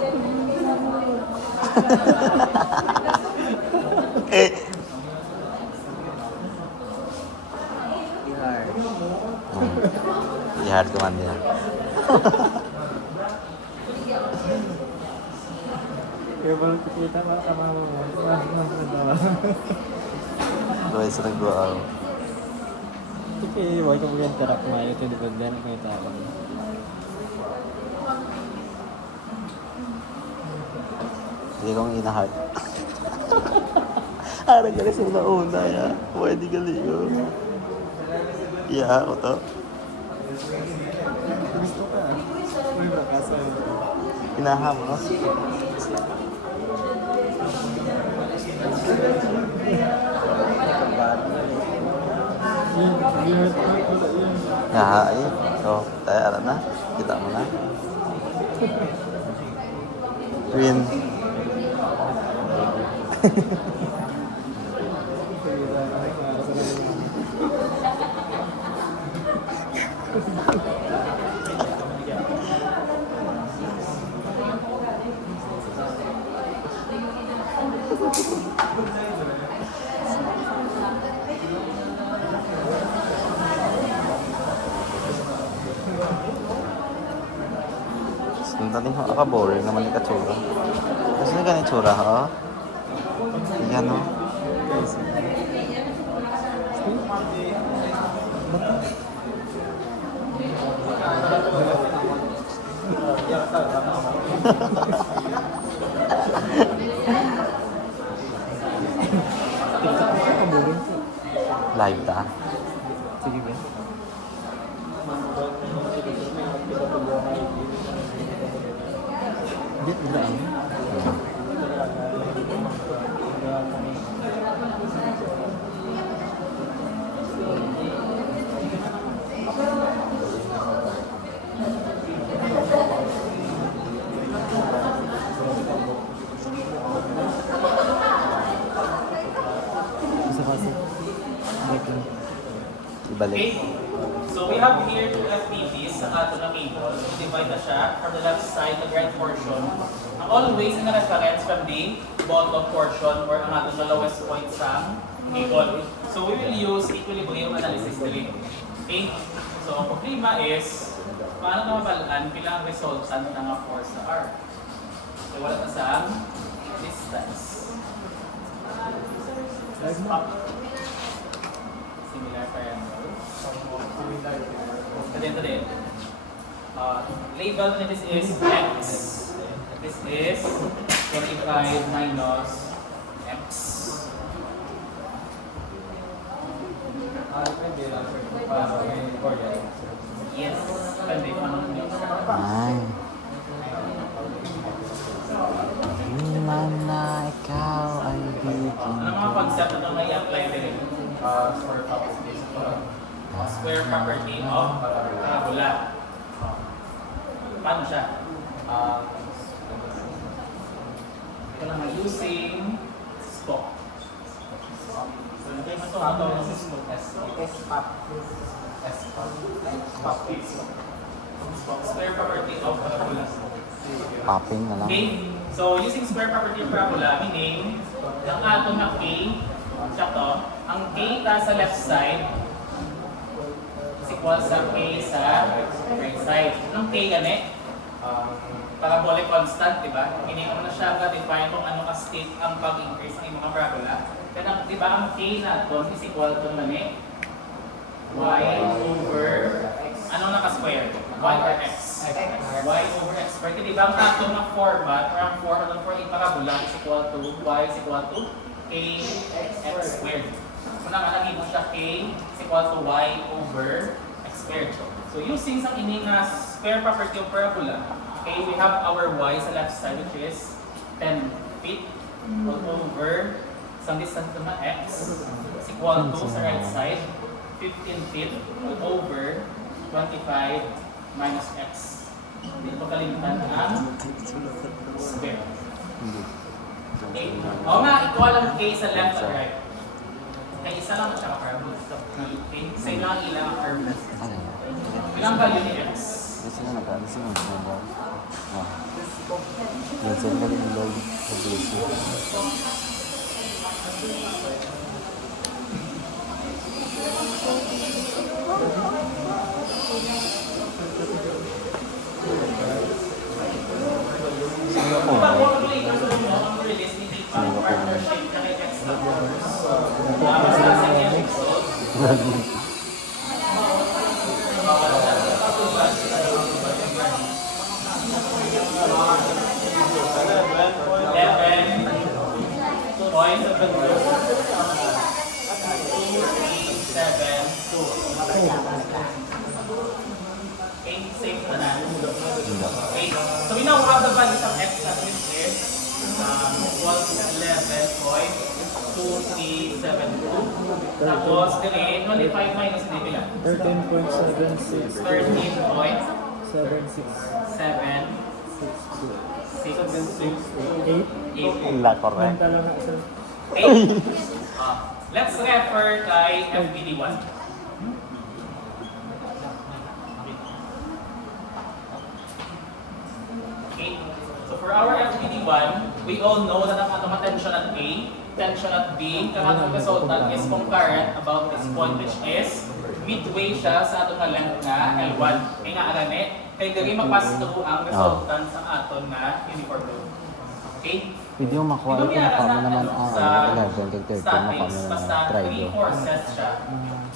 You are. I-hard ko man din. Kaya ba kita ba sama mo? Gawin sa nag-go Sige, wag ka mag-interact na ito di ba din ko ito ako. Sige kong ina-hard. Arang galis yung nauna ya. Pwede gali ko. Iya ako to. Gusto ka. Uy, makasa. Inaha mo no? Nah, iya. So, tayo alam na. Kita mo na. Green. Sundan din ako boring naman yung katsura. Kasi na ganit tsura, ha? Yan, no? Live ta? Sige ba? Get lang. Isa pa si. Break lang. Ibalik. Okay? So we have here two FPVs sa ato na cable. I-divide na siya from the left side, the right portion. Ang always na reference from the bottom portion or ang ato na lowest point sa cable. So we will use equilibrium analysis dili. Okay? So ang problema is, paano na mabalaan bilang resultant ng force sa R? So wala na sa distance. Similar triangle. And then label na this is x. This is 25 minus x. Yes. Pwede pa naman yun. Ay. Di man na ikaw ay bigyan. Ano mga concept na may apply din? Square property. Square property of parabola. Paano siya? Ito lang using spoke. So, ito ang spoke. S-pop. Square property of parabola. Popping na lang. Okay? So, using square property of parabola, meaning, ang ato na K, siya to, ang K ta sa left side is equal sa K sa right side. Anong K gani? Parabolic constant, di ba? Hindi mo na siya ka-define kung ano ka state ang pag-increase ng mga parabola. Kaya, di ba, ang K natin is equal to gani? Y over, anong naka-square? Y or X? Y over X squared. Di ba ang ato na format, or ang format for a parabola is equal to Y is equal to K X squared. So nakalagay mo siya K is equal to Y over X squared. So using sa ining square property of parabola, okay, we have our Y sa left side which is 10 feet all over some distance naman X is equal to sa right side 15 feet all over 25 minus X. Hindi pa kalimutan ang square. Okay. O nga, equal ang K sa left at right. Kaya isa lang siya curve. Okay? Sa ilang ilang ang curve. Ano? Ilang value ni X? Kasi nga nag-alis yung mga yan sila galing yung Lord sa Jesu. Kung calculator sa mo, ang release ni Deepa, partnership na kay X numbers. Basta sa kanya result. Points of the group. 7, 2. Safe na na. Okay. So we now have the values of X at which is equal to 11.2372. Tapos, dire, only 5 minus hindi bilang. 13.76. 13.76. 7, 6, 8. 8. La, correct. Talo na sir. 8. Let's refer kay FBD1. Okay. So for our FBD1, we all know that ang atong tension at A, tension at B, ang atong resultant is concurrent about this point which is midway siya sa atong length na L1. Kaya nga arane, kaya diri mapass through ang resultant sa aton na uniform load. Okay? Pwede mo makuha ito na kami naman ang 11 kay 13 na kami basta naman try 3 forces siya.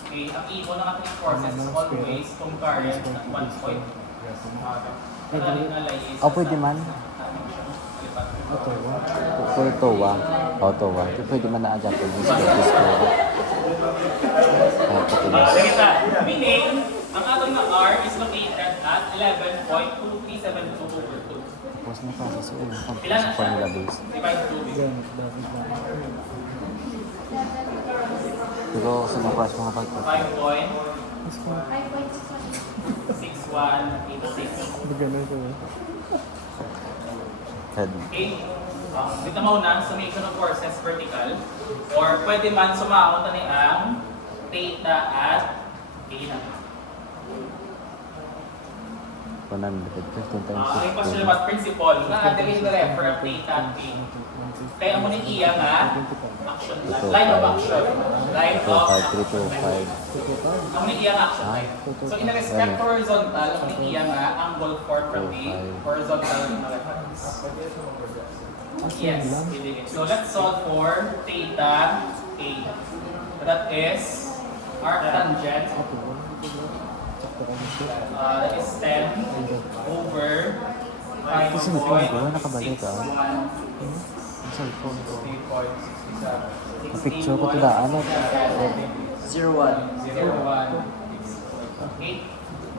Okay, ang ibon ng 3 forces is always concurrent at 1 point. Oh, pwede man. Ito, Pwede towa. Oh, towa. Pwede man na-adjust ko. This ko. Sige ta. Meaning, ang atong na R is located at 11.2372 over 2. Tapos na process ko. Ilan na siya? Formula base. Divide 2. yan, bakit ba? Pero sa mga process mga pagko. 5.6186. Ganun ko. Head. Okay? Dito mo na, summation of forces vertical. Or pwede man sumamon tani ang theta at A na. 115 times Ay pa 16. sila what principle na dili na refer ang theta at A. Kaya mo ni iya nga action line of action. Line of action. 325. Ang ni iya nga action line. So in respect to horizontal, ang ni iya nga angle form from the horizontal na reference. Yes, so let's solve for theta A. That is arctangent. That is 10 over 5 Kasi nagpapagawa, nakabalik ka. Ang cellphone ko. Picture ko ito daan. 01. 01. Okay.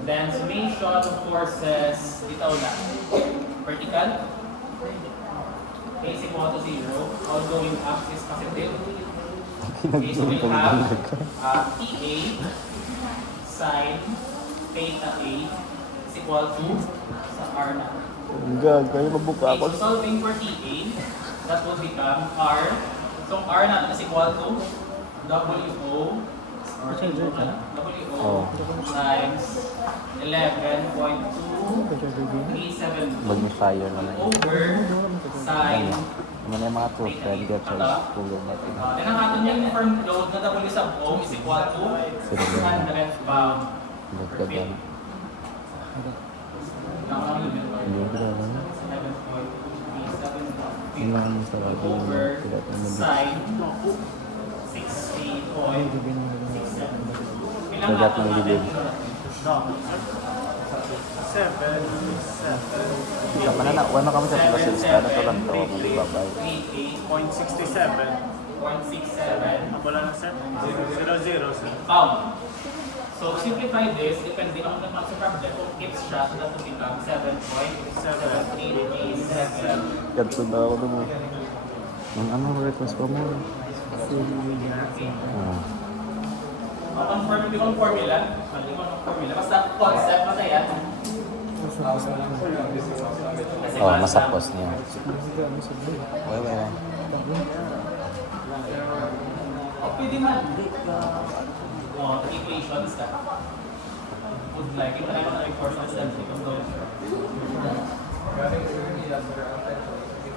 Then summation of forces bitaw na. Vertical. Okay, equal to 0. Outgoing up is positive. Okay, so we have TA sine theta A is equal to sa R na. Gagay, mabuka Okay, so solving for TA, that will become R. So ang R natin is equal to WO times 11.2372 Magnifier naman. over sine. Naman yung mga two friend get sa tulong natin. Then ang atin yung firm load na W sub O is equal to 600 pound per feet. Hindi ko alam. Yung mga mas talaga yung Over pilat ng mundo. sine 60.67. Ilang Kagat atom ng natin? bibig. 7. Ika pa na na. Wala kami sa Philippines. Kaya na to lang to. Magbabay. 0.67. 0.67 Ang bola ng sir? 0.00 sir. pound. So simplify this, depende on the mass problem kung it's siya, so that will become 7.7887. Ganto na ako naman. Ang ano request pa mo? Confirm yung formula, mali ko ng formula, basta concept masaya. Kasi Oh, masapos niya. Wait. Pwede man. Hindi ka, Oh, equations ka. Would like, yung tayo na reinforcement density kung doon.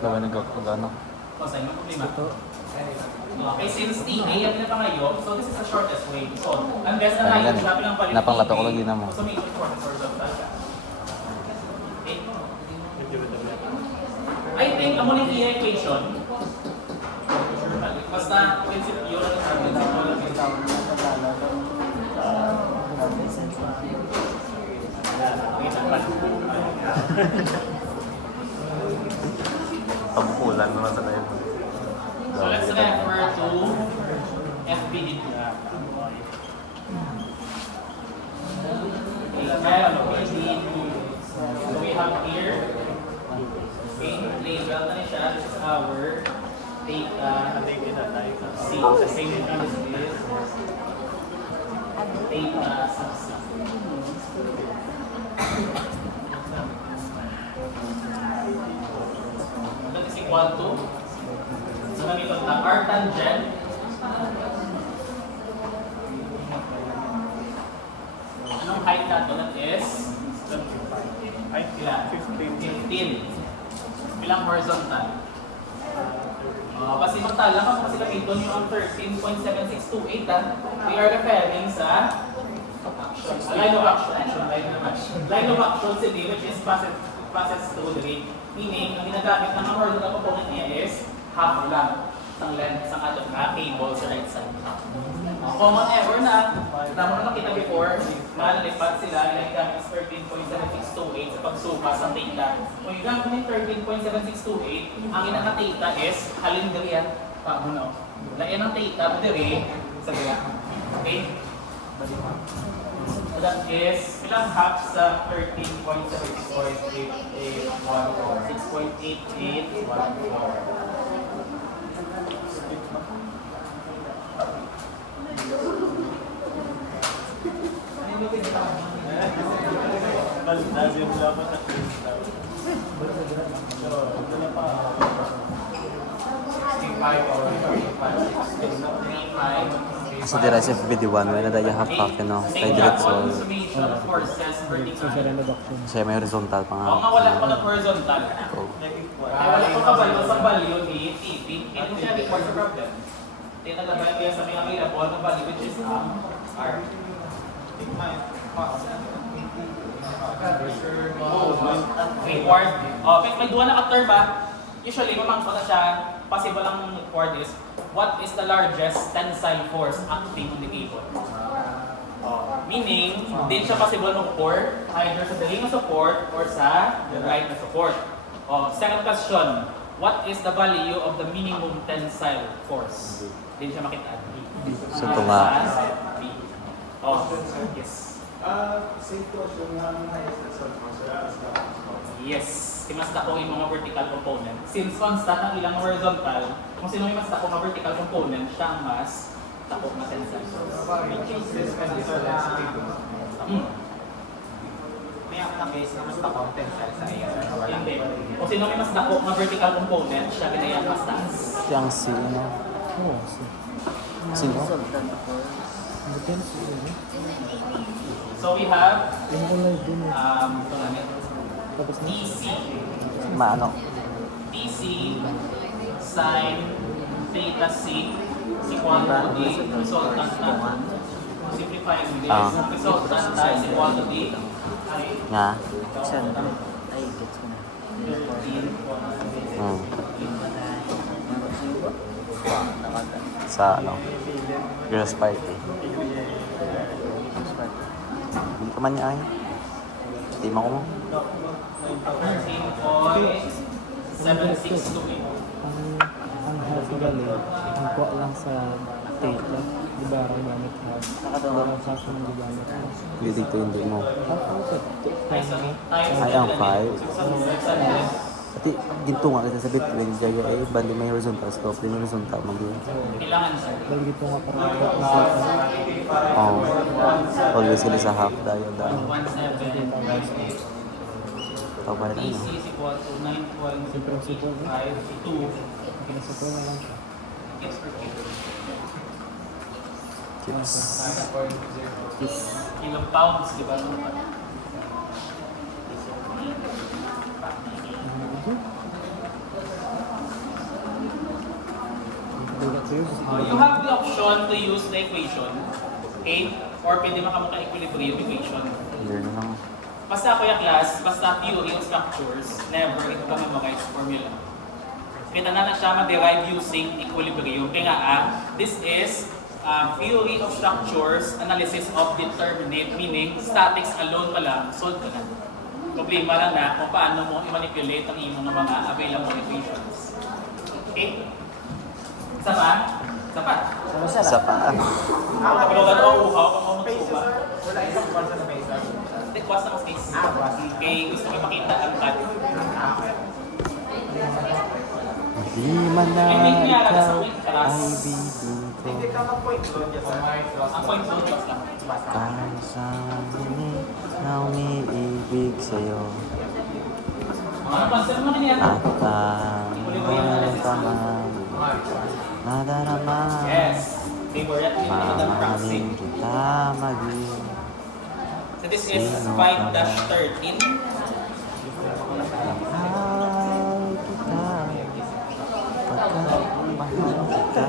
Lawa nagkakagano. O, sa inyo problema. Okay, since TA yan na pangayo, so this is the shortest way. So, unless na tayo, sabi lang pala yung Napanglato ko TA, lagi na mo. So, may shortest horizontal ka. Okay? I think, amo na yung equation. Basta, principle yun ang sabi ng Pagkukulan naman sa tayo. So let's refer to FBD. So we have here, okay, label na siya. This is our data. C. The same thing as this. Data sub C. That is equal to, so nandito na R tangent anong height nato? That is height ilan? 15. Bilang horizontal. Kasi magtala ka kasi dito yung 13.7628 we are referring sa line of action hindi, which is passes through the ring. Meaning, ang ginagamit ng horizontal component niya is half lang ng length sa ating cable sa right side. Common error na, tama na nakita before, malalipat sila, ginagamit is 13.7628 sa pagsuka sa theta. Kung yung gamit ng 13.7628, ang inaka-theta is halin diri yan. Paano? Layan ang theta, diri sa dira. Okay? So that is, ilang half sa 13.86. Sa derisive video 1, may nadaya half half no. Kay diretso. Summation of forces So, vertical. sa reduction. Siya may horizontal pa nga. Kung wala ko ng horizontal, Oh. wala ko kabalo sa value ni TP, hindi siya record sa problem. Tinatagalan niya sa mga available na value which is R. Reward. May duwa na ka-term ba? Usually, mamangko na siya, possible ang word is, what is the largest tensile force acting on the cable? Meaning, din siya possible mag-support, either sa daling na support or sa right na support. Second question, what is the value of the minimum tensile force? Din siya makita. So, ito nga. Yes. Same question ng highest Yes. Si mas dako yung mga vertical component. Since constant ang ilang horizontal, kung sino yung mas dako mga vertical component, siya ang mas dako na tensile force. May ako na case na mas na-compensal sa iyo. Hindi. Kung sino may mas dako na vertical component, siya ginayang mas taas. Yang si, ano? Oo, so. Sino? resultant ako. Depends sa ano. So we have Yung kulay din eh. ito namin, Tapos na. TC. Maano? TC sin theta C is equal to the resultant natin. Simplifying this, resultant is equal to the Nga. 100. Ay, gets ko na. 13. Sa ano? Girls party. Hindi ka man niya ay. Tima ko mo. 13.7628. Ang half gali, ang kuha lang sa theta. Di ba, ang gamit half. Ang half ang gamit half. Hindi dito hindi mo. Half ang ito. Ay, ang 5. Pati ginto nga kasi sa between gaya ay bali may horizontal stop din horizontal mag-iwan. Kailangan sir. Dahil ito nga parang ito ang theta. Oh. Always sila sa half dial dahil. 17. Tapos lang. TC is equal to 9.52. Pinasipol na lang siya. Gets per kilo. Chips. Kiss. Ilang pounds, di ba? You have the option to use the equation, okay? Or pwede makamukha equilibrium equation. Clear na lang. Basta kuya class, basta theory of structures, never ito ka memorize formula. Kita na siya ma-derive using equilibrium. Kaya nga, this is theory of structures, analysis of determinate, meaning statics alone pa lang, solve ka na. Problema lang na kung paano mo i-manipulate ang iyong mga available equations. Okay? Isa pa? Isa pa? Isa pa. Kapag ako uhaw, kung ako Faces, magsuba. sir. Wala isang buwan sa faces. Hindi, kuwas na mas case. Buwan. Okay, gusto ko ipakita ang cut. Di man na ikaw ay bibig Hindi ko. ka mag-point doon dyan sa Ang point zone class lang. Kahit sa hinig na umiibig sa'yo. Mga pansin mo na yan. At ang paman nadarama. Yes. Favorite yun naman ang proxy. Mamahalin kita maging. So this is 5-13. Mahal kita. Pagkat mahal kita.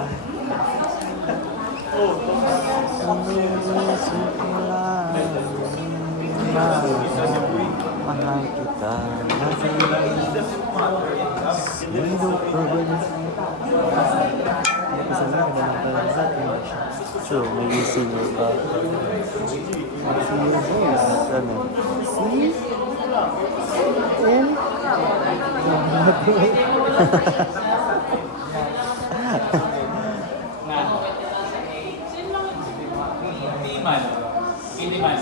Inisip ko lang. Mahal kita. Sino pa ba niya? Kasi nga, ganun pa lang sa atin. True, may ising pa. Ano? Nga. Hindi man. Hindi man.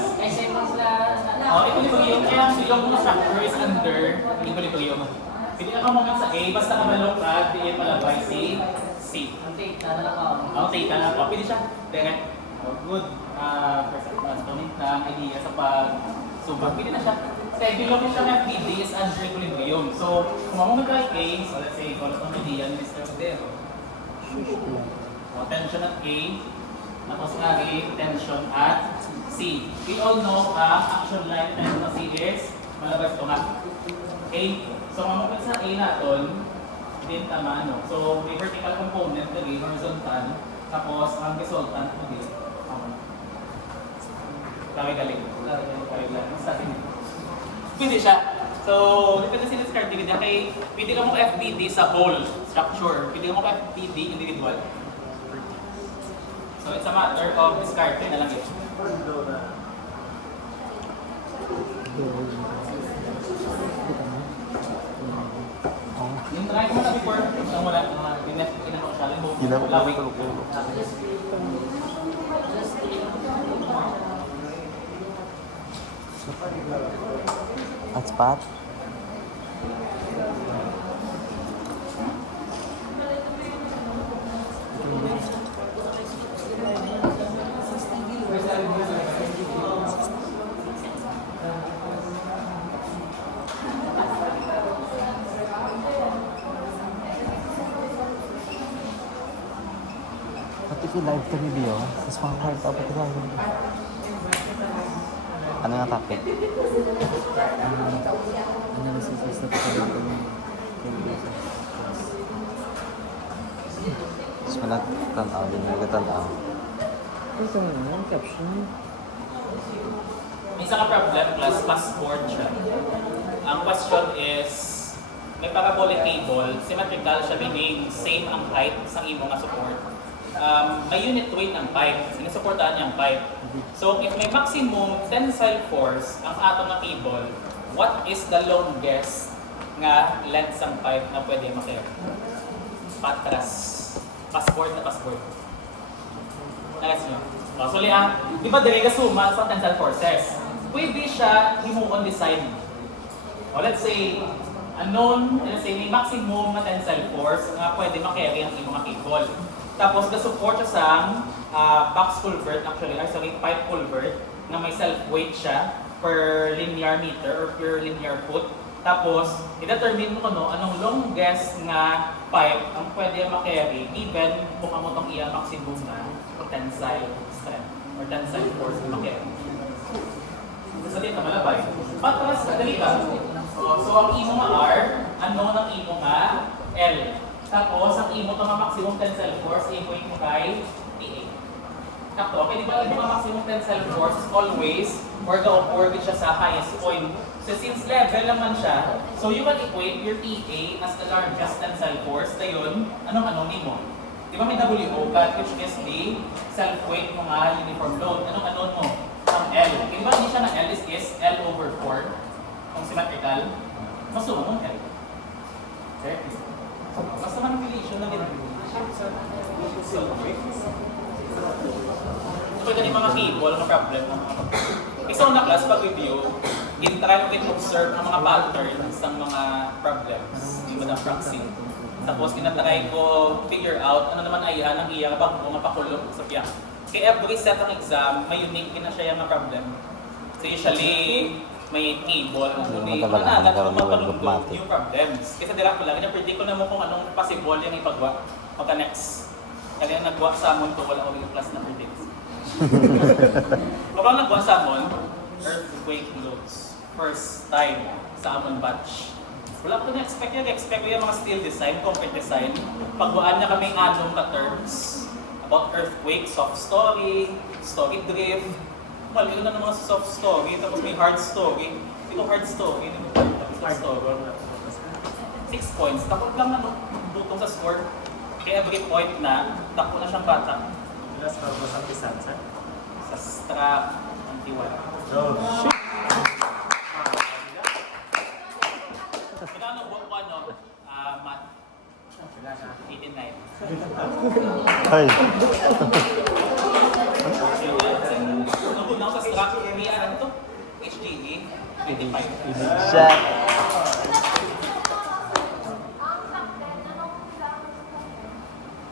Oh, equilibrium. Kaya ang yung structure is under equilibrium. Pili ka moment sa A, basta kabalong ka, diin palabay si C. Ang theta na po. Pwede siya. Direct. Oh, good. Comment na idea sa pag-subag. Pwede na siya. Kasi below siya ng FBD is under equilibrium. So, kung mamunod ka A, so let's say, call it ang idea ni Mr. Rodero. Tension at A, tapos nga A, tension at C. We all know action line tension ng C is malabas ito nga. Okay? So, mamunod sa A natin, din tama ano. So, may vertical component, lagi horizontal, tapos ang resultant mo din. Galing. Pwede siya. So, depende sa discard division. Kay, pwede ka mo FBD sa whole structure. Pwede ka mo FBD individual. So, it's a matter of discard. Kaya na lang yun. Yung try ko na before, yung wala, kinano ko siya. Kinano ko lawig. Hotspot? Pati ko live ka video, tapos makakahard ako ko lang. Ano nga topic? Analysis is the problem. Tapos managtanaw, din nagtanaw. Ito nga, ang caption. May isa ka problem class passport siya. Ang question is, may parabolic cable, symmetrical siya, meaning same ang height sa imo nga support. May unit weight ng pipe, sinusuportahan niya ang pipe. So if may maximum tensile force ang atom ng cable, what is the longest nga length ng pipe na pwede makaya? Patras. Passport na passport. Nagas nyo? So, di ba dili ka suma sa tensile forces? Pwede siya himuon design. Let's say, may maximum na tensile force nga pwede makarry ang imong cable. Tapos, the-support siya sa box culvert, pipe culvert, na may self-weight siya per linear meter or per linear foot. Tapos, i-determine mo anong longest nga pipe ang pwede makarry even kung amo tong iya maximum na tensile strength or tensile force na makarry. Sa dito malabay. Patras, dali ka. So ang imo nga R, ano ang imo nga L. Tapos ang imo to nga maximum tensile force, imo kay TA. Tapos, okay, di ba imo nga maximum tensile force is always or the orbit siya sa highest point. So since level naman siya, so you can equate your TA as the largest tensile force. Dayon, anong nimo? Di ba may WO ka, which is the self-weight mo nga uniform load. Anong mo? Ang L. Di ba hindi siya na L is L over 4? Kung symmetrical, masumo mong L. Okay? Basta manipulation na din. So pwede yung mga cable, mga problem. Isa na class, pag-review, try mo din observe ang mga patterns ng mga problems. Hindi mo na proxy. Tapos tinatry ko figure out ano naman ay ang iya kapag mapakulong sa piyak. Kaya every set ng exam, may unique na siya yung mga problem. So usually, may cable na kundi managat kung mapalungkot yung problems. Kasi direct ko lang, predict ko na mo kung anong possible yung ipagwa pagka-next. Kaya yung nagwa sa amon to, wala ko yung class na predict. Kapag nagwa sa amon, earthquake loads. First time sa amon batch. Wala ko na-expect yun. Expect ko yung mga steel design, concrete design. Pagwaan niya kami anong ka-terms about earthquake, soft story, story drift. Mali na ng mga soft story, tapos may hard story. Ito hard story, soft story. 6 points. Takot lang dutong sa score. Kaya every point na, takbo na siyang bata. Last bago sa pisan, sir. Sa strap, antiwala. Kailangan buwan ko math. 89. Ay. Nung sa strap, may ano to? HGE, 25. Siya.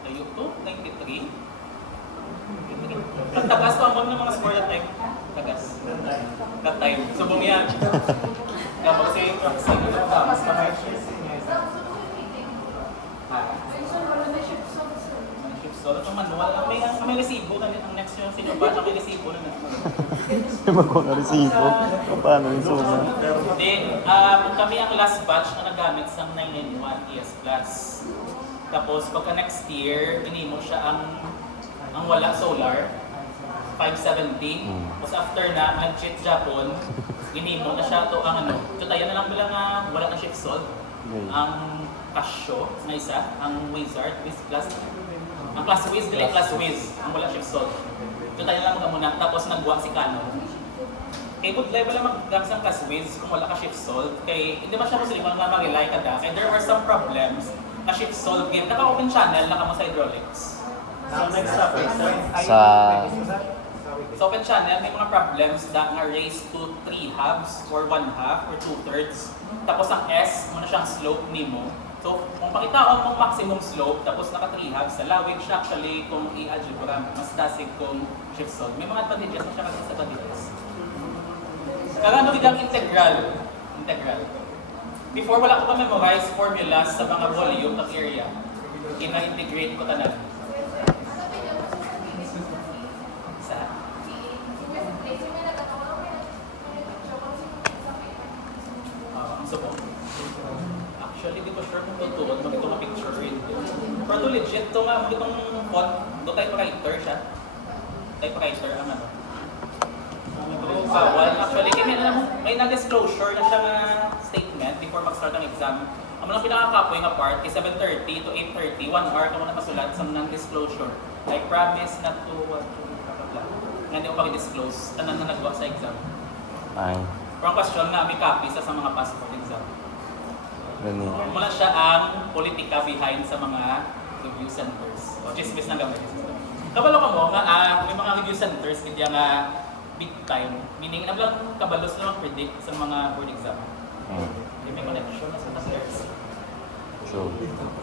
Tayo to, 93. Pagtagas pa mo ng mga score na time. Tagas. That time. Subong yan. Kapag sa yung proxy, mas mahal siya. So, ito manual. Ang may resibo na ang next yung senior batch, ang may resibo na Magkong resibo. Paano yung suma? Then, kami ang last batch na nagamit sa 991 ES Plus. Tapos, pagka next year, inimo siya ang wala solar, 570. Tapos after na, nag-cheat Japon, inimo na siya to ang So, tayo na lang bilang wala na shift solve. Ang Casio na isa, ang Wizard, Plus. Ang Class Wiz, dili Class Wiz, ang wala shift solve. So tayo lang muna, tapos nagwa si Canon. Kaya good level lang mag-gags ang Class Wiz kung wala ka shift solve. Kaya hindi ba siya musulim nga mag-rely ka da. And there were some problems na shift solve game. Naka-open channel, naka mo sa hydraulics. So next topic, sir. Sa open channel, may mga problems na raise to 3 halves or 1 half or 2/3. Tapos ang S, muna siyang slope nimo. So, kung pakitaan mong maximum slope, tapos naka 3 halves, sa lawig siya actually kung i-algebra, mas dasig kung shift solve. May mga advantages na siya kasi sa advantages. Karano gid ang integral. Before wala ko pa memorize formulas sa mga volume of area. Ina-integrate ko tanan. Actually, di ko sure kung totoo mag itong picture rin. Pero legit to nga, itong font, do typewriter siya. Typewriter ang ano. Bawal. Actually, may na-disclosure na siya nga statement before mag-start ang exam. Ang mga pinakakapoy nga part, kay 7:30 to 8:30, 1 hour ka muna masulat sa non-disclosure. Like, promise not to, blah, blah, blah. Nga di ko pag-disclose, tanan na nagawa sa exam. Ay. Pero ang question nga, may copy sa mga passport exam. Ganun. Mula siya ang politika behind sa mga review centers. O chismis na gamit. Kabalo ka mo nga, may mga review centers, hindi nga big time. Meaning, lang kabalos na mag-predict sa mga board exam. Hindi may connection na sa pastors. So,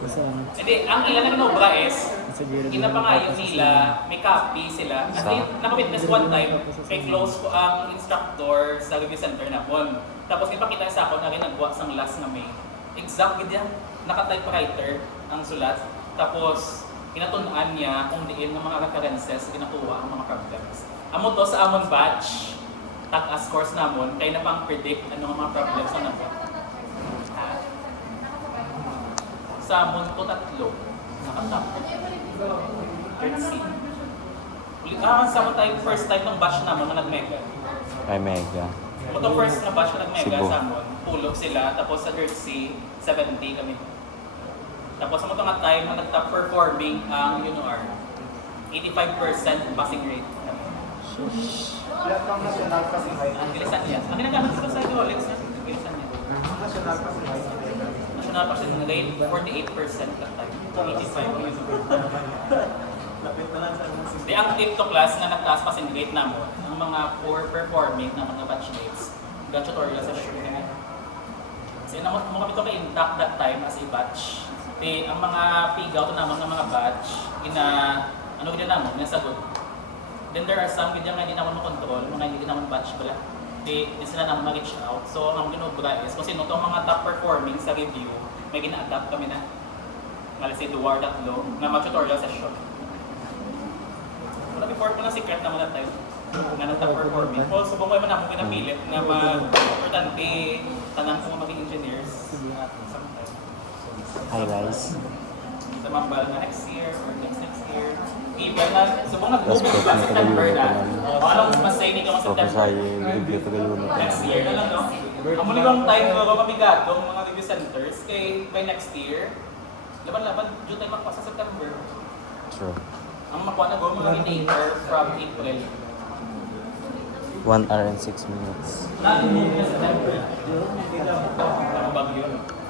Kasi Hindi, ang ilan na kinobra is, siguro ginapangayon nila, may copy sila. At naka-witness one time, kay close ko ang instructor sa review center na bon. Tapos ipakita sa ako na rin nagwa sang last na may exact with yan, naka-typewriter, ang sulat. Tapos, kinatunan niya kung diin ng mga references ginakuha ang mga problems. Amo to sa amon batch, tag-as course namon, kaya na pang predict ano ang mga problems na nabot. Ha? Sa amon to tatlo, nakatap. Third C. Sa amon tayo first time ng batch namon na nag-mega. Ay, mega. Ito first na batch na nag-mega Cebu. sa amon, tulog sila, tapos sa third C, 70 kami. Tapos sa mga time na nag-top performing ang UNOR, 85% passing rate. Lahat ng national kasi high. Ang bilisan niya. Ang ginagamit ko sa Rolex niya, ang bilisan niya. National kasi high. National passing rate, 48% that time. 85 yun. Di ang tip to class na nagtaas passing rate namo, ang mga poor performing na mga batchmates, ga tutorial sa show niya. Kasi mo kami ito ka-intact that time as a batch. Di ang mga pigaw to naman ng mga batch, ano gina namo, ginasagot. Then there are some ganyan nga hindi naman makontrol, mga hindi naman batch pala. Di sila naman ma-reach out. So ang ginobra is, kung sino itong mga top performing sa review, may gina-adapt kami na. Malasi Duwar tatlo, na mag-tutorial session. Wala before ko na secret naman na tayo. Nga ng top performing. Also, kung may man ako pinapilit na mag-importante, tanang kung maging engineers. Sometimes. Highlights. Sa mambal na next year or next year. Even na, subong nag-moving Last ba question September na na. tayo. Anong mas say ni ko So, September? sa review to kayo na Next year na lang, no? Ang muling time ko, mabigatong mga review centers, kay by next year, laban-laban, June tayo magpasa sa September. True. Ang makuha na go, mga later from April. 1 hour and 6 minutes. Natin mo na September. Ang bagyo.